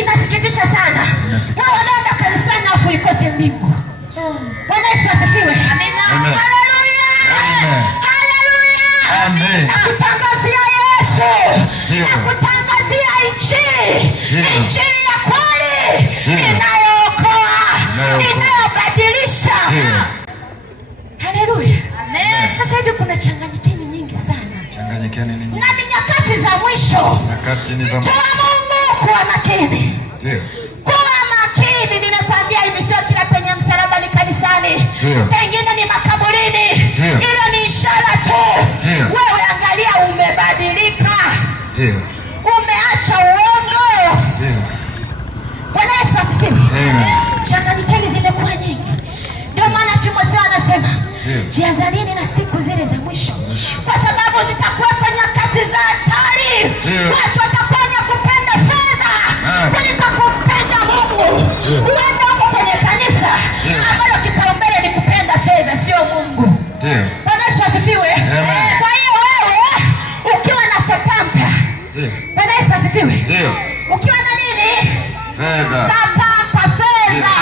Inasikitisha sana. Wewe unaenda kanisani afu ukose mbingu. Bwana Yesu asifiwe. Amina. Haleluya. Haleluya. Amen. Nakutangazia Yesu. Nakutangazia injili. Injili ya kweli inayookoa, inayobadilisha. Haleluya. Amen. Sasa hivi kuna changanyikeni nyingi sana. Changanyikeni nyingi. Na ni nyakati za mwisho. Nyakati ni za mwisho. Mungu kuwa makini. Ndio. Kuwa makini, nimekwambia hivi, sio kila penye msalaba ni kanisani. Pengine ni makaburini. Hilo ni ishara tu. Wewe angalia umebadilika. Ndio. Umeacha uongo. Ndio. Bwana Yesu asifiwe. Amen. Changanyikeni zimekuwa nyingi. Ndio maana Timotheo anasema, jihadharini na siku zile za mwisho. Kwa sababu zitakuwa nyakati za hatari. Watu watakuwa kupenda fedha kuliko kumpenda Mungu. Uende uko kwenye kanisa ambalo kipaumbele ni kupenda fedha, sio Mungu. Bwana Yesu asifiwe. Kwa hiyo wewe ukiwa na sapampa, Bwana Yesu asifiwe, ukiwa na nini? Fedha. Sapampa, fedha.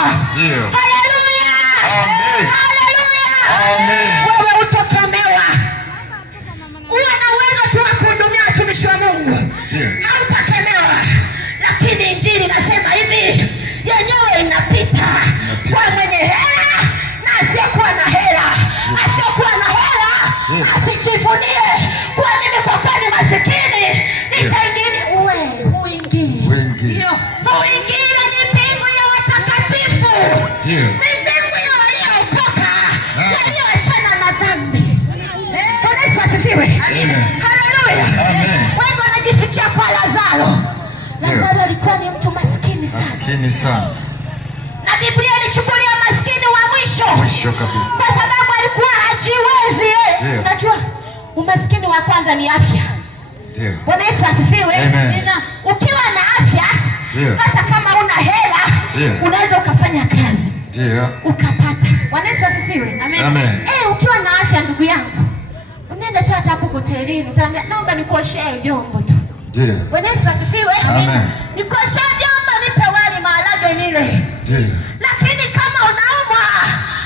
Haleluya. Haleluya. Wewe utakemewa. Uwe na uwezo tu wa kuhudumia watumishi wa Mungu. Hautakemewa. Lakini injili nasema hivi, yenyewe inapita kwa mwenye hela na asiyekuwa na hela. Asiyekuwa na hela asijivunie kwa mimi kwa kweli masikini nitaingia. Huingii. Huingii ni mbingu ya watakatifu. Ni mbingu ya waliookoka, walioachana na dhambi. Bwana Yesu asifiwe. Haleluya. Wewe unajificha kwa Lazaro. Lazaro alikuwa ni mtu maskini sana. Maskini sana. Na Biblia ilichukulia maskini wa mwisho. Mwisho kabisa. Kwa sababu alikuwa hajiwezi. Unajua umaskini wa kwanza ni afya. Bwana Yesu asifiwe. Ukiwa na afya, hata kama una hela, unaweza ukafanya kazi. Ukapata. Bwana Yesu asifiwe. Amen. Ukiwa na afya ndugu yangu, unaenda tu hata hapo hotelini, utaambia naomba nikuoshee vyombo tu. Bwana Yesu asifiwe. Nikuoshee vyombo, nipe wali maharage nile. Lakini kama unaumwa,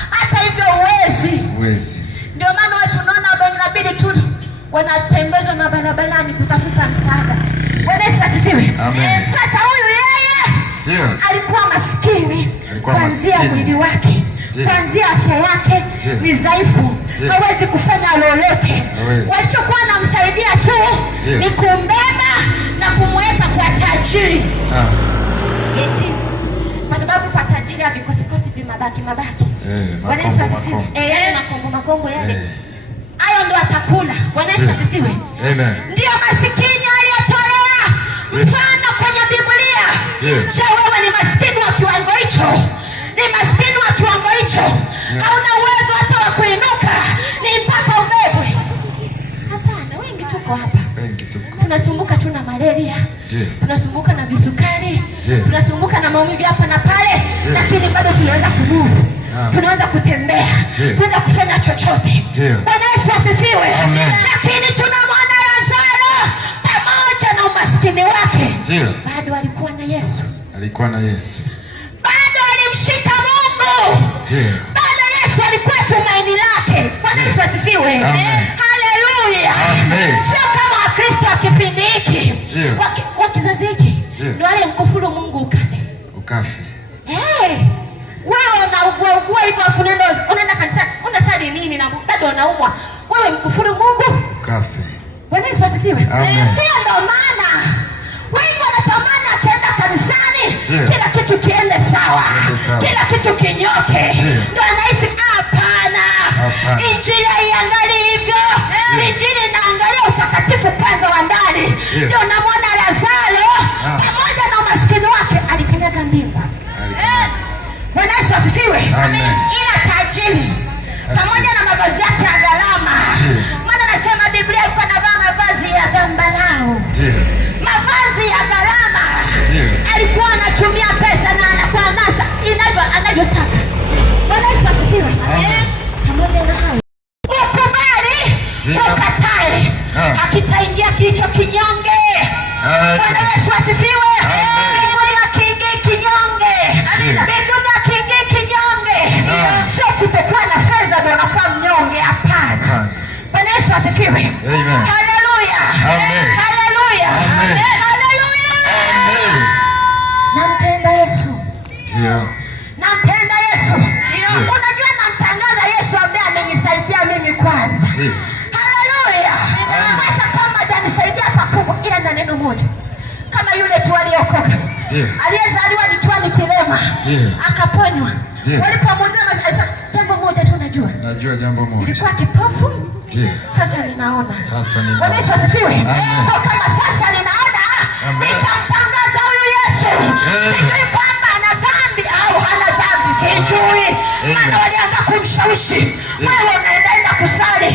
hata hivyo uwezi. Ndio maana watu unaona inabidi tu wanatembezwa na barabarani kutafuta msaada. Bwana Yesu asifiwe. Sasa huyu yeye alikuwa maskini kuanzia mwili wake, kuanzia afya yake ni dhaifu, hawezi kufanya lolote. Walichokuwa namsaidia tu ni kumbeba na kumweka kwa tajiri. Kwa sababu kwa tajiri havikosi vimabaki. Bwana Yesu asifiwe. Makombo yale. Hayo ndio atakula. Bwana Yesu asifiwe. Ndio masikini aliyetolewa mfano kwenye Biblia. Je, wewe ni maskini wa kiwango hicho? Ni maskini wa kiwango hicho? Hauna uwezo hata wa kuinuka, ni mpaka ubebwe? Hapana, wengi tuko hapa. Tunasumbuka tu na malaria. Tunasumbuka na visukari. Tunasumbuka na maumivu hapa na pale, lakini bado tunaweza kumove. Tunaweza kutembea. Tunaweza kufanya chochote. Bwana Yesu asifiwe. Lakini tunamwona Lazaro pamoja na umaskini wake, bado alikuwa na Yesu. Bado alimshika Mungu. Bado Yesu alikuwa tumaini lake. Bwana Yesu asifiwe. Haleluya. Sio kama Wakristo wa kipindi hiki, wa kizazi hiki, ndio wale mkufuru Mungu ukafe. Wewe unaugua hivyo afu unaenda kanisani, unasali nini na bado unaumwa? Wewe mkufuru Mungu ukafe. Bwana Yesu asifiwe. Hiyo ndio maana wengi wanatamani akienda kanisani kila kitu kiende sawa, kila kitu kinyoke. Ndio anahisi hapana. Injili haiangalii hivyo. Injili inaangalia utakatifu kwanza wa ndani. Ndio unamwona Lazaro pamoja na umaskini wake alikanyaga mbingu. Bwana Yesu asifiwe. Ila tajiri pamoja na mavazi yake ya gharama. Maana nasema Biblia ilikuwa inavaa mavazi ya zambarau. Mavazi ya gharama. Alikuwa anatumia pesa na anakuwa nasa anavyotaka. Bwana Yesu asifiwe. Pamoja na hayo, ukubali, ukatae, hakitaingia kilicho kinyonge. Bwana Yesu asifiwe. Amen. Haleluya. Amen. Haleluya. Amen. Haleluya. Amen. Nampenda Yesu. Ndio. Nampenda Yesu. Unajua namtangaza Yesu ambaye amenisaidia mimi kwanza. Haleluya. Hata kama hajanisaidia pakubwa, ila na neno moja. Kama yule tu aliokoka. Aliyezaliwa nikiwa ni kilema. Akaponywa. Walipomuuliza jambo moja tu najua. Najua jambo moja. Nilikuwa kipofu. Sasa ninaona. Sasa ninaona. Bwana Yesu asifiwe. Kwa kama sasa ninaona, nitamtangaza huyu Yesu. Sijui kwamba ana dhambi au hana dhambi, sijui. Maana walianza kumshawishi. Wewe unaenda kusali.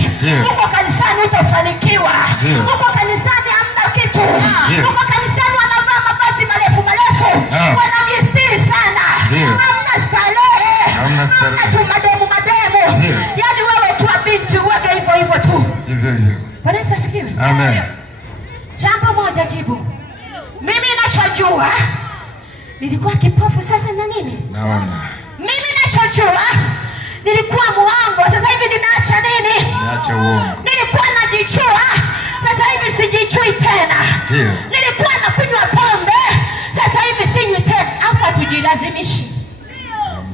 Huko kanisani utafanikiwa. Huko kanisani hamna kitu. Huko kanisani wanavaa mavazi marefu marefu. Wanajistiri sana. Hamna starehe. Hamna tu mademu. Yaani wewe tu binti uwage hivyo hivyo tu. Hivyo hivyo. Bwana Yesu asifiwe. Amen. Jambo moja jibu. Mimi ninachojua nilikuwa kipofu, sasa na nini? Naona. Mimi ninachojua nilikuwa muongo, sasa hivi nimeacha nini? Nimeacha uongo. Nilikuwa najichua, sasa hivi sijichui tena. Ndio. Nilikuwa nakunywa pombe, sasa hivi sinywi tena. Afu hatujilazimishi.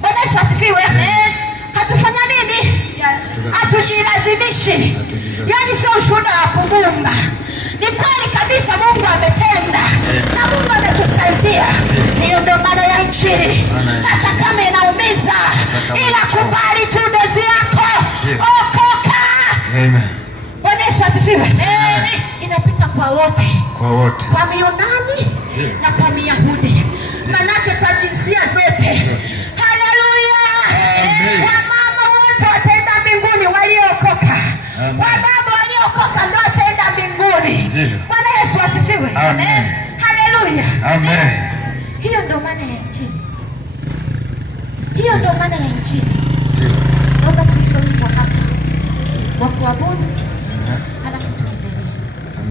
Bwana Yesu asifiwe. Hatufanya nini? Hatujilazimishi. Yaani sio ushuhuda wa kubumba. Ni kweli kabisa Mungu ametenda. Na Mungu ametusaidia. Hiyo ndio maana ya Injili. Hata kama inaumiza, ila kubali tu dozi yako. Okoka. Amen. Bwana Yesu asifiwe. Inapita kwa wote. Kwa wote. Kwa Myunani na kwa Myahudi. Manake kwa jinsia zote. Haleluya. Wamama wote wataenda mbinguni waliokoka. Wababa waliokoka ndio wataenda mbinguni. Bwana Yesu asifiwe. Amen. Haleluya. Amen. Hiyo ndio maana ya Injili. Hiyo ndio maana ya Injili. Naomba tuipe wimbo hapa wa kuabudu.